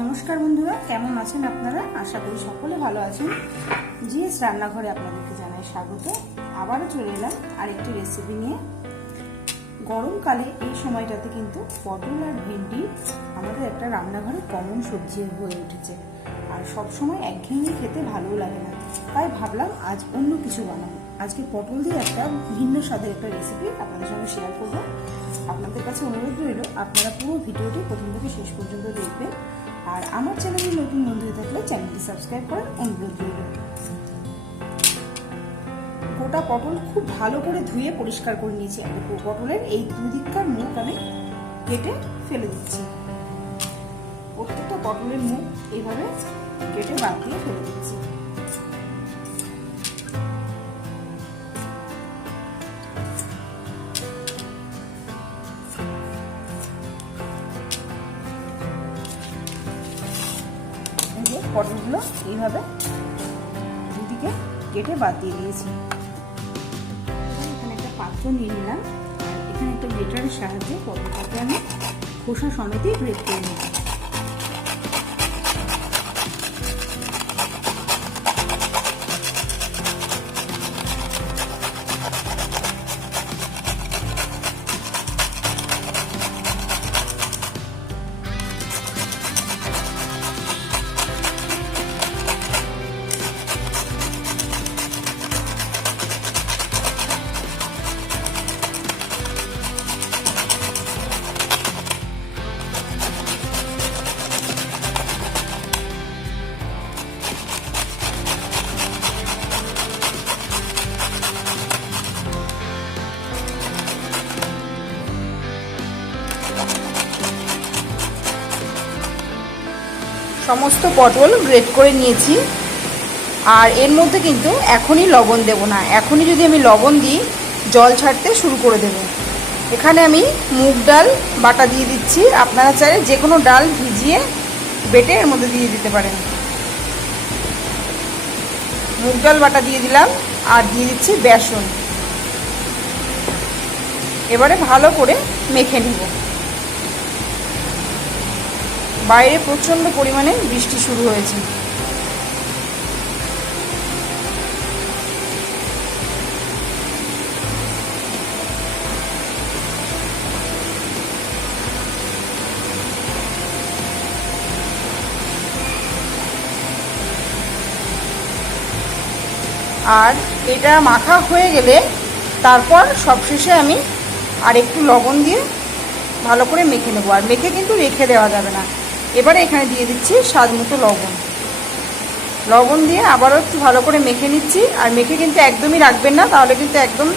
নমস্কার বন্ধুরা, কেমন আছেন আপনারা? আশা করি সকলে ভালো আছেন। জিএস রান্নাঘরে আপনাদেরকে জানাই স্বাগত। আবারও চলে এলাম আরেকটি রেসিপি নিয়ে। গরমকালে এই সময়টাতে কিন্তু পটল আর ভেন্ডি আমাদের একটা রান্নাঘরে কমন সবজি হয়ে উঠেছে, আর সবসময় একঘেয়েমি খেতে ভালোও লাগে না। তাই ভাবলাম আজ অন্য কিছু বানাবো। আজকে পটল দিয়ে একটা ভিন্ন স্বাদের একটা রেসিপি আপনাদের সঙ্গে শেয়ার করবো। আপনাদের কাছে অনুরোধ রইল, আপনারা পুরো ভিডিওটি প্রথম থেকে শেষ পর্যন্ত দেখবেন। আর আমার চ্যানেলে নতুন বন্ধু হয়ে থাকলে চ্যানেলটি সাবস্ক্রাইব করার অনুরোধ রইল। গোটা পটল খুব ভালো করে ধুয়ে পরিষ্কার করে নিয়েছি। পটলের এই দুদিককার মুখ আমি কেটে ফেলে দিচ্ছি। প্রত্যেকটা পটলের মুখ এইভাবে কেটে বাদ দিয়ে ফেলে দিচ্ছি। পটলগুলো এইভাবে দুদিকে কেটে বাদ দিয়ে দিয়েছি। এখানে একটা পাত্র নিয়ে নিলাম, আর এখানে একটা গ্রেটারের সাহায্যে পটলটাকে আমি খোসা সমেতই গ্রেট করে নিলাম। সমস্ত পটল গ্রেট করে নিয়েছি, আর এর মধ্যে কিন্তু এখনই লবণ দেব না। এখনই যদি আমি লবণ দিই, জল ছাড়তে শুরু করে দেব। এখানে আমি মুগ ডাল বাটা দিয়ে দিচ্ছি। আপনারা চাইলে যে কোনো ডাল ভিজিয়ে বেটে এর মধ্যে দিয়ে দিতে পারেন। মুগ ডাল বাটা দিয়ে দিলাম, আর দিয়ে দিচ্ছি বেসন। এবারে ভালো করে মেখে নেব। বাইরে প্রচণ্ড পরিমাণে বৃষ্টি শুরু হয়েছে। আর এটা মাখা হয়ে গেলে তারপর সবশেষে আমি আর একটু লবণ দিয়ে ভালো করে মেখে নেবো। আর মেখে কিন্তু রেখে দেওয়া যাবে না। এবারে এখানে দিয়ে দিচ্ছি স্বাদ মতো লবণ। লবণ দিয়ে আবারও একটু ভালো করে মেখে নিচ্ছি। আর মেখে কিন্তু একদমই রাখবেন না, তাহলে কিন্তু একদম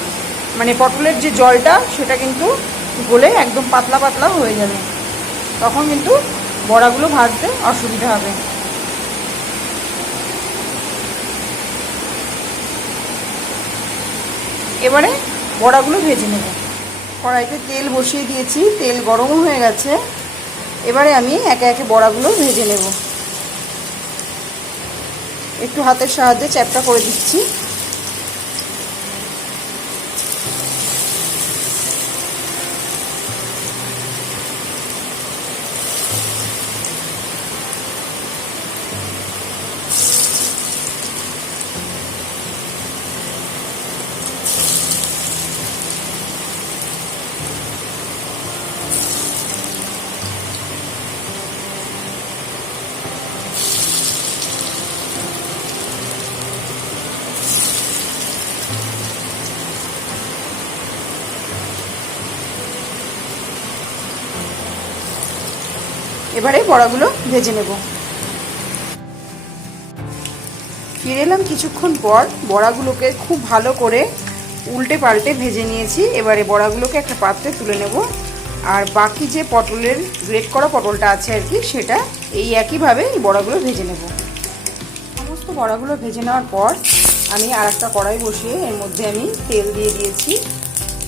পটলের যে জলটা সেটা কিন্তু গলে একদম পাতলা পাতলা হয়ে যাবে। তখন কিন্তু বড়াগুলো ভাজতে অসুবিধা হবে। এবারে বড়াগুলো ভেজে নেব। কড়াইতে তেল বসিয়ে দিয়েছি, তেল গরমও হয়ে গেছে। এবারে আমি একে একে বড়াগুলো ভেজে নেব। একটু হাতের সাহায্যে চ্যাপটা করে দিচ্ছি। এবারে বড়াগুলো ভেজে নেব। ফিরে এলাম কিছুক্ষণ পর। বড়াগুলোকে খুব ভালো করে উল্টে পাল্টে ভেজে নিয়েছি। এবারে বড়াগুলোকে একটা পাত্রে তুলে নেব। আর বাকি যে পটলের গ্রেট করা পটলটা আছে আর কি, সেটা এই একইভাবে এই বড়াগুলো ভেজে নেব। সমস্ত বড়াগুলো ভেজে নেওয়ার পর আমি আর একটা কড়াই বসিয়ে এর মধ্যে আমি তেল দিয়ে দিয়েছি।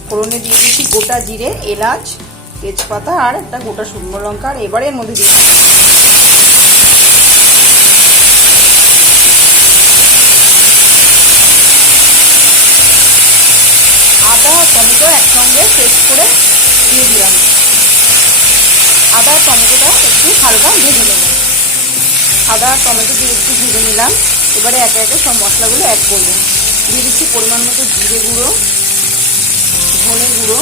ফোড়নে দিয়ে দিয়েছি গোটা জিরে, এলাচ, তেজপাতা আর একটা গোটা শুকনো লঙ্কা। আর এবারে এর মধ্যে দিয়ে আদা আর টমেটো একসঙ্গে পেস্ট করে দিয়ে দিলাম। আদা আর টমেটোটা একটু হালকা ভেজে নেব। আদা টমেটো দিয়ে একটু ভেজে নিলাম। এবারে একে একে সব মশলাগুলো অ্যাড করব। দিয়ে দিচ্ছি পরিমাণ মতো জিরে গুঁড়ো, ধনে গুঁড়ো,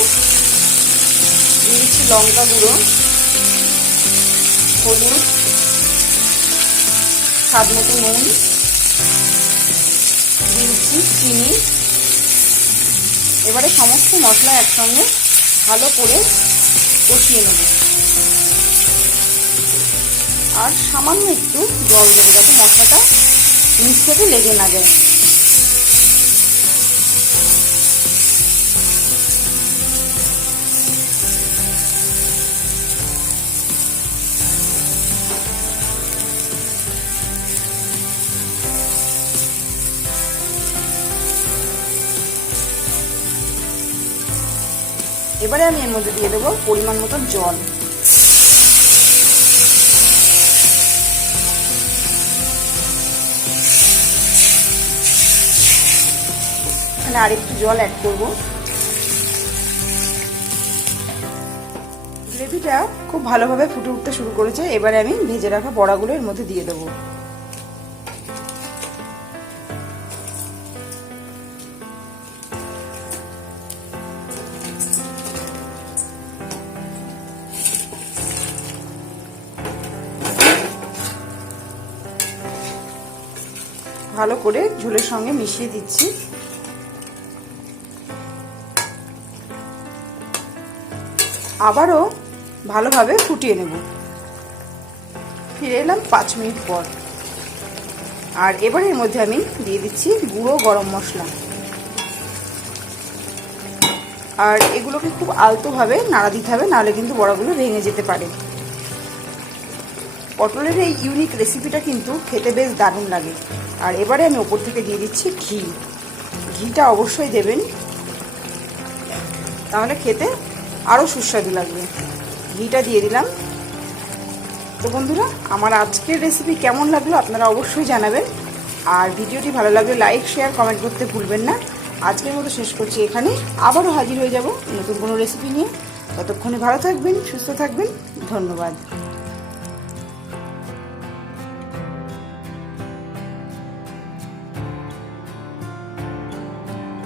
দিয়ে দিচ্ছি লঙ্কা গুঁড়ো, হলুদ, স্বাদ মতো নুন, দিয়ে দিচ্ছি চিনি। এবারে সমস্ত মশলা একসঙ্গে ভালো করে কষিয়ে নেব আর সামান্য একটু জল দেবো যাতে মশলাটা নিচ থেকে লেগে না যায়। এবারে আমি এর মধ্যে দিয়ে দেবো পরিমাণ মতো জল। এখানে আরেকটু জল অ্যাড করব। গ্রেভিটা খুব ভালোভাবে ফুটে উঠতে শুরু করেছে। এবারে আমি ভেজে রাখা বড়াগুলো এর মধ্যে দিয়ে দেবো। ভালো করে ঝোলের সঙ্গে মিশিয়ে দিচ্ছি। আবারও ভালোভাবে ফুটিয়ে নেব। ফিরে এলাম 5 মিনিট পর। আর এবার এর মধ্যে আমি দিয়ে দিচ্ছি গুঁড়ো গরম মশলা। আর এগুলোকে খুব আলতোভাবে নাড়া দিতে হবে, নাহলে কিন্তু বড়াগুলো ভেঙে যেতে পারে। পটলের এই ইউনিক রেসিপিটা কিন্তু খেতে বেশ দারুণ লাগে। আর এবারে আমি ওপর থেকে দিয়ে দিচ্ছি ঘি। ঘিটা অবশ্যই দেবেন, তাহলে খেতে আরও সুস্বাদু লাগবে। ঘিটা দিয়ে দিলাম। তো বন্ধুরা, আমার আজকের রেসিপি কেমন লাগলো আপনারা অবশ্যই জানাবেন। আর ভিডিওটি ভালো লাগলে লাইক, শেয়ার, কমেন্ট করতে ভুলবেন না। আজকের মতো শেষ করছি এখানে। আবারও হাজির হয়ে যাব নতুন কোনো রেসিপি নিয়ে। ততক্ষণে ভালো থাকবেন, সুস্থ থাকবেন। ধন্যবাদ।